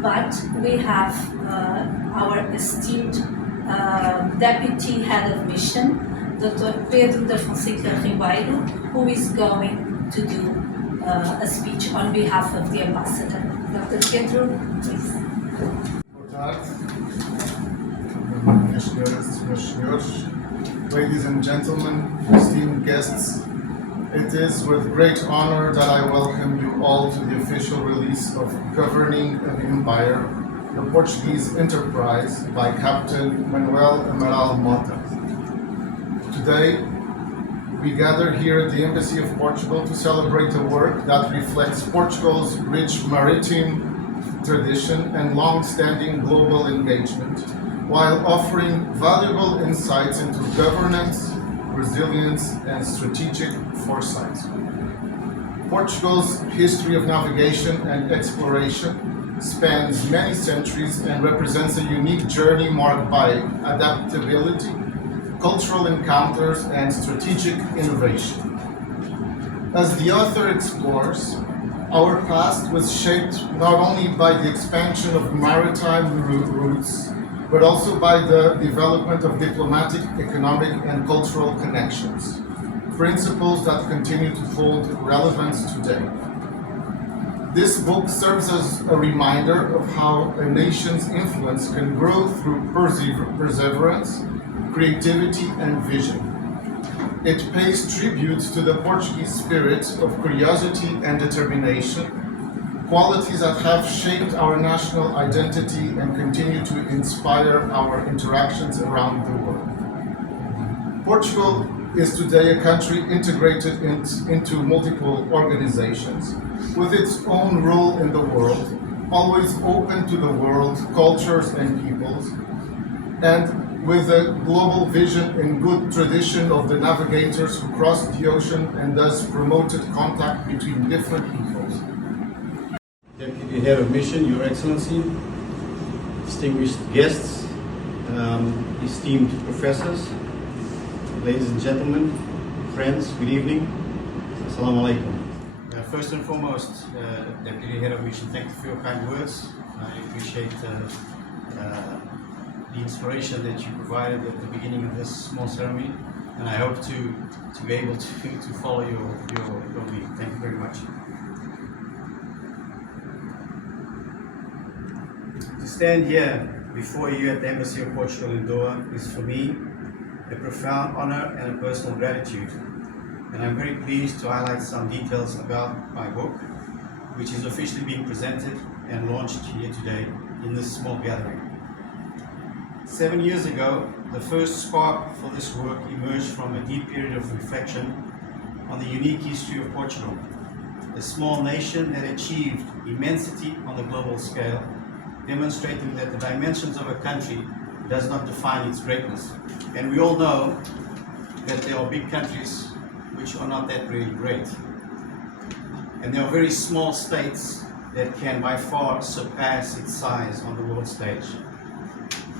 but we have our esteemed Deputy Head of Mission, Dr. Pedro da Fonseca Ribeiro, who is going to do a speech on behalf of the Ambassador. Dr. Pedro, please. Boa tarde, minhas senhoras e meus senhores, ladies and gentlemen, esteemed guests. It is with great honor that I welcome you all to the official release of Governing an Empire, the Portuguese enterprise by Captain Manuel Amaral Mota. Today, we gather here at the Embassy of Portugal to celebrate a work that reflects Portugal's rich maritime tradition and long-standing global engagement, while offering valuable insights into governance, resilience, and strategic foresight. Portugal's history of navigation and exploration spans many centuries and represents a unique journey marked by adaptability, cultural encounters, and strategic innovation. As the author explores, our past was shaped not only by the expansion of maritime routes, but also by the development of diplomatic, economic, and cultural connections, principles that continue to hold relevance today. This book serves as a reminder of how a nation's influence can grow through perseverance, creativity, and vision. It pays tribute to the Portuguese spirit of curiosity and determination, qualities that have shaped our national identity and continue to inspire our interactions around the world. Portugal is today a country integrated into multiple organizations, with its own role in the world, always open to the world, cultures, and peoples, and with a global vision and good tradition of the navigators who crossed the ocean and thus promoted contact between different peoples. Deputy Head of Mission, Your Excellency, distinguished guests, esteemed professors, ladies and gentlemen, friends, good evening. Assalamu alaikum. First and foremost, Deputy Head of Mission, thank you for your kind words. I appreciate the inspiration that you provided at the beginning of this small ceremony, and I hope to be able to follow your lead. Thank you very much. To stand here before you at the Embassy of Portugal in Doha is for me a profound honor and a personal gratitude, and I'm very pleased to highlight some details about my book, which is officially being presented and launched here today in this small gathering. 7 years ago, the first spark for this work emerged from a deep period of reflection on the unique history of Portugal, a small nation that achieved immensity on the global scale, demonstrating that the dimensions of a country does not define its greatness. And we all know that there are big countries which are not that really great. And there are very small states that can by far surpass its size on the world stage.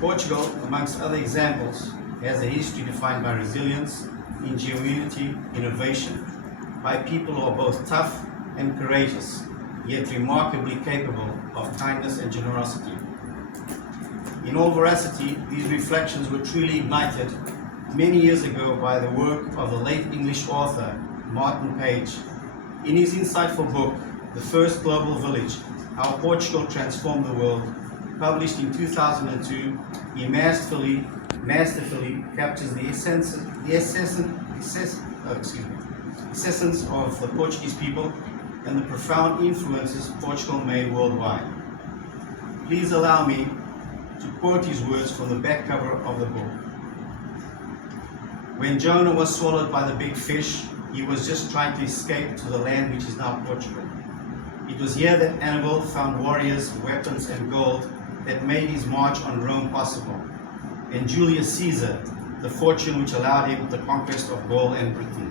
Portugal, amongst other examples, has a history defined by resilience, ingenuity, innovation, by people who are both tough and courageous, yet remarkably capable of kindness and generosity. In all veracity, these reflections were truly ignited many years ago by the work of the late English author Martin Page. In his insightful book, The First Global Village, How Portugal Transformed the World, published in 2002, he masterfully captures the essence of the Portuguese people and the profound influences Portugal made worldwide. Please allow me to quote his words from the back cover of the book. When Jonah was swallowed by the big fish, he was just trying to escape to the land which is now Portugal. It was here that Annabelle found warriors, weapons, and gold that made his march on Rome possible, and Julius Caesar, the fortune which allowed him the conquest of Gaul and Britain.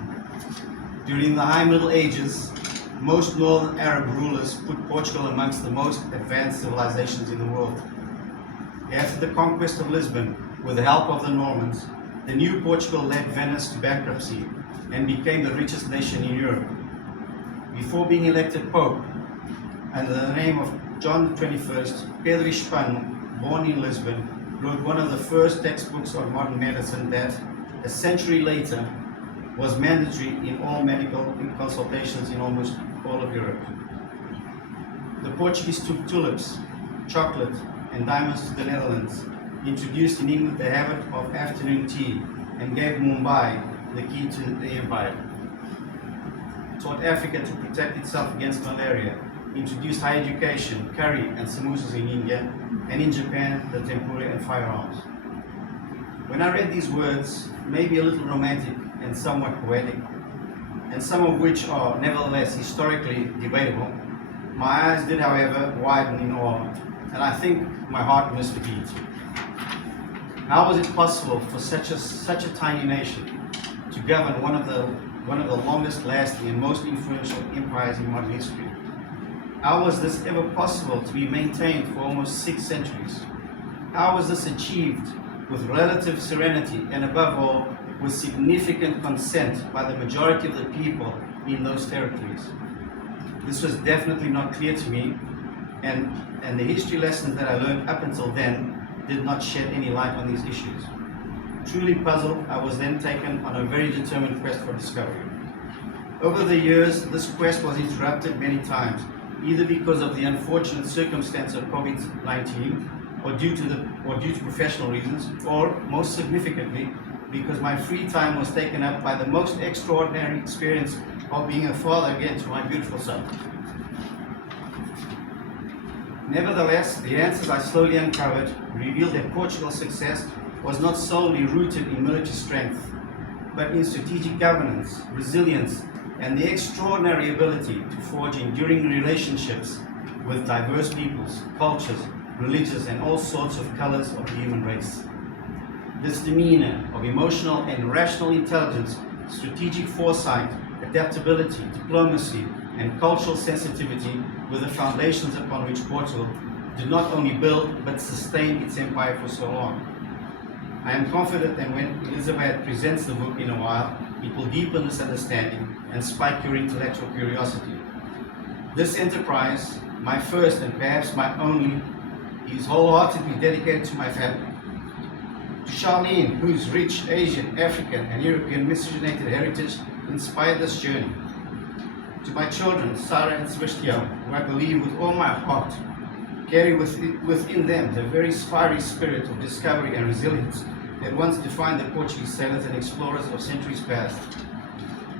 During the High Middle Ages, most northern Arab rulers put Portugal amongst the most advanced civilizations in the world. After the conquest of Lisbon, with the help of the Normans, the new Portugal led Venice to bankruptcy and became the richest nation in Europe. Before being elected Pope, under the name of John the 21st, Pedro Hispano, born in Lisbon, wrote one of the first textbooks on modern medicine that, a century later, was mandatory in all medical consultations in almost all of Europe. The Portuguese took tulips, chocolate, and diamonds to the Netherlands, introduced in England the habit of afternoon tea, and gave Mumbai the key to the empire. Taught Africa to protect itself against malaria, introduced high education, curry and samosas in India, and in Japan, the tempura and firearms. When I read these words, maybe a little romantic and somewhat poetic, and some of which are nevertheless historically debatable, my eyes did, however, widen in awe, and I think my heart missed a beat. How was it possible for such a tiny nation to govern one of the longest lasting and most influential empires in modern history? How was this ever possible to be maintained for almost 6 centuries? How was this achieved with relative serenity and, above all, with significant consent by the majority of the people in those territories? This was definitely not clear to me, and the history lessons that I learned up until then did not shed any light on these issues. Truly puzzled, I was then taken on a very determined quest for discovery. Over the years, this quest was interrupted many times, either because of the unfortunate circumstance of COVID-19, or due to professional reasons, or most significantly, because my free time was taken up by the most extraordinary experience of being a father again to my beautiful son. Nevertheless, the answers I slowly uncovered revealed that Portugal's success was not solely rooted in military strength, but in strategic governance, resilience, and the extraordinary ability to forge enduring relationships with diverse peoples, cultures, religions, and all sorts of colors of the human race. This demeanor of emotional and rational intelligence, strategic foresight, adaptability, diplomacy, and cultural sensitivity were the foundations upon which Portugal did not only build but sustain its empire for so long. I am confident that when Elizabeth presents the book in a while, it will deepen this understanding and spike your intellectual curiosity. This enterprise, my first and perhaps my only, is wholeheartedly dedicated to my family. To Charlene, whose rich Asian, African, and European miscegenated heritage inspired this journey. To my children, Sarah and Sebastian, who I believe with all my heart carry within them the very fiery spirit of discovery and resilience that once defined the Portuguese sailors and explorers of centuries past.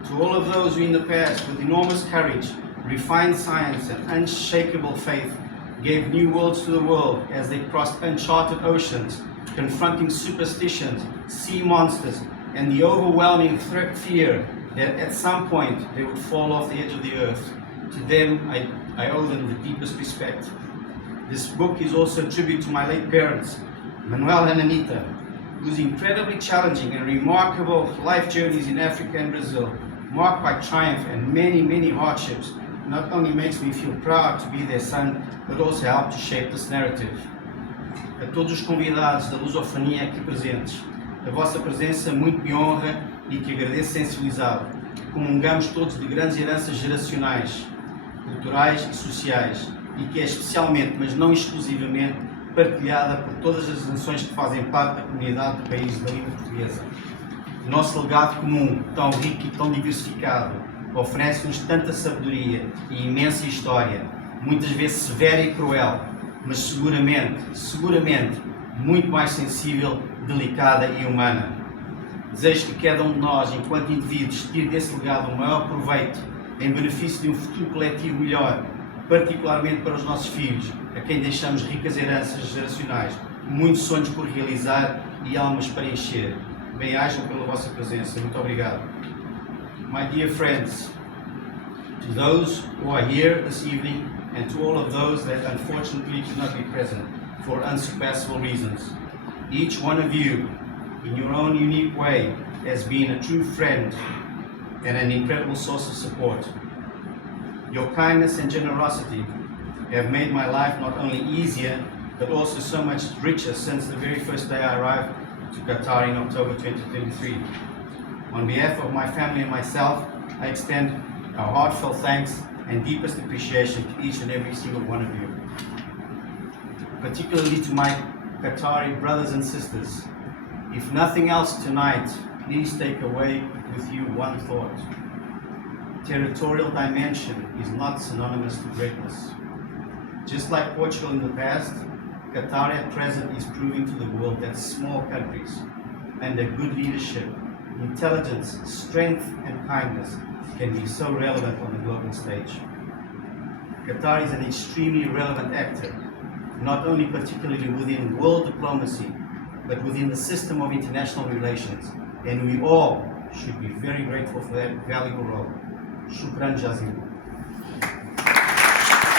To all of those who in the past, with enormous courage, refined science and unshakable faith, gave new worlds to the world as they crossed uncharted oceans, confronting superstitions, sea monsters, and the overwhelming fear that at some point they would fall off the edge of the earth. To them, I owe them the deepest respect. This book is also a tribute to my late parents, Manuel and Anita, whose incredibly challenging and remarkable life journeys in Africa and Brazil, marked by triumph and many, many hardships, not only makes me feel proud to be their son, but also helped to shape this narrative. A todos os convidados da lusofonia aqui presentes, a vossa presença muito me honra e que agradeço sensibilizado. Comungamos todos de grandes heranças geracionais, culturais e sociais, e que é especialmente, mas não exclusivamente, partilhada por todas as nações que fazem parte da comunidade do país da língua portuguesa. O nosso legado comum, tão rico e tão diversificado, oferece-nos tanta sabedoria e imensa história, muitas vezes severa e cruel, mas seguramente, muito mais sensível, delicada e humana. Desejo que cada um de nós, enquanto indivíduos, tire desse legado o maior proveito em benefício de um futuro coletivo melhor, particularmente para os nossos filhos, a quem deixamos ricas heranças geracionais, muitos sonhos por realizar e almas para encher. Bem-ajam pela vossa presença. Muito obrigado. My dear friends, to those who are here this evening and to all of those that unfortunately cannot be present for unsurpassable reasons, each one of you, in your own unique way, has been a true friend and an incredible source of support. Your kindness and generosity have made my life not only easier, but also so much richer since the very first day I arrived to Qatar in October 2023. On behalf of my family and myself, I extend our heartfelt thanks and deepest appreciation to each and every single one of you. particularly to my Qatari brothers and sisters. If nothing else tonight, please take away with you one thought. Territorial dimension is not synonymous to greatness. Just like Portugal in the past, Qatar at present is proving to the world that small countries, under good leadership, intelligence, strength and kindness can be so relevant on the global stage. Qatar is an extremely relevant actor, not only particularly within world diplomacy, but within the system of international relations, and we all should be very grateful for that valuable role. Shukran jazilan.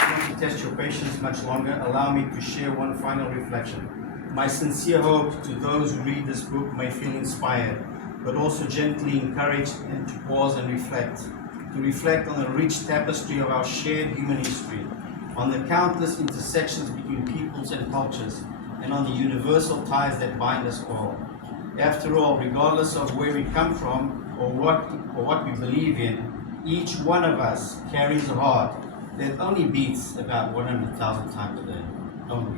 Not to test your patience much longer, allow me to share one final reflection. My sincere hope to those who read this book may feel inspired, but also gently encouraged and to pause and to reflect on the rich tapestry of our shared human history, on the countless intersections between peoples and cultures, and on the universal ties that bind us all. After all, regardless of where we come from or what we believe in, each one of us carries a heart that only beats about 100,000 times a day, only.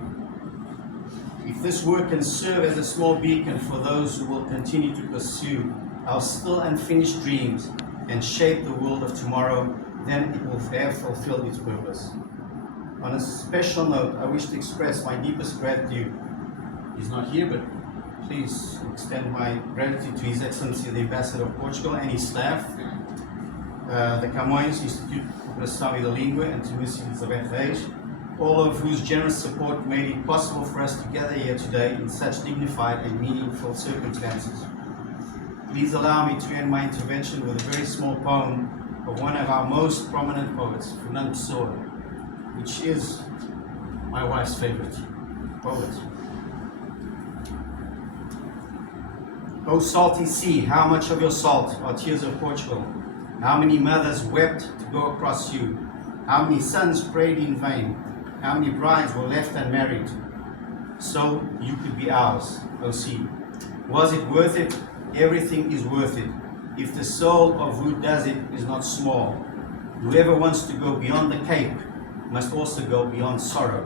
If this work can serve as a small beacon for those who will continue to pursue our still unfinished dreams and shape the world of tomorrow, then it will have fulfilled its purpose. On a special note, I wish to express my deepest gratitude. He's not here, but please extend my gratitude to His Excellency the Ambassador of Portugal and his staff, the Camões Institute for Study da Língua, and to Miss Elizabeth Reis, all of whose generous support made it possible for us to gather here today in such dignified and meaningful circumstances. Please allow me to end my intervention with a very small poem of one of our most prominent poets, Fernando Pessoa, which is my wife's favorite poet. O salty sea, how much of your salt are tears of Portugal? How many mothers wept to go across you? How many sons prayed in vain? How many brides were left unmarried? So you could be ours, O sea. Was it worth it? Everything is worth it, if the soul of who does it is not small. Whoever wants to go beyond the cape must also go beyond sorrow.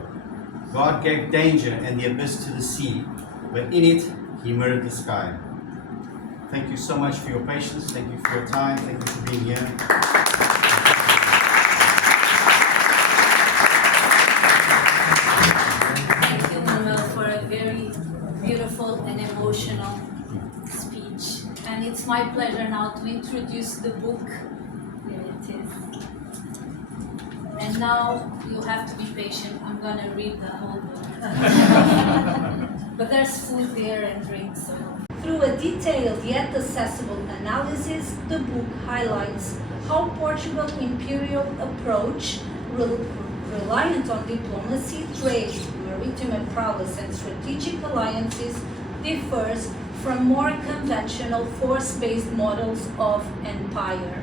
God gave danger and the abyss to the sea, but in it He mirrored the sky. Thank you so much for your patience. Thank you for your time. Thank you for being here. Thank you, Manuel, for a very beautiful and emotional speech. And it's my pleasure now to introduce the book. Here it is. And now you have to be patient. I'm going to read the whole book. But there's food there and drinks. So. Through a detailed yet accessible analysis, the book highlights how Portugal's imperial approach, reliant on diplomacy, trade, maritime prowess, and strategic alliances, differs from more conventional force-based models of empire.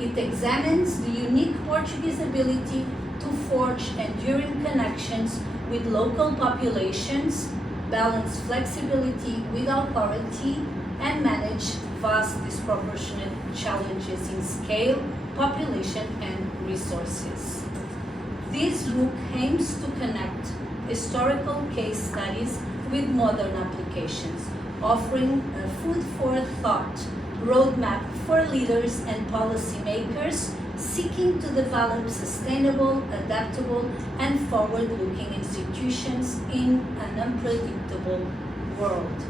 It examines the unique Portuguese ability to forge enduring connections with local populations, balance flexibility with authority, and manage vast disproportionate challenges in scale, population, and resources. This book aims to connect historical case studies with modern applications, offering a food for thought roadmap for leaders and policymakers seeking to develop sustainable, adaptable, and forward-looking institutions in an unpredictable world.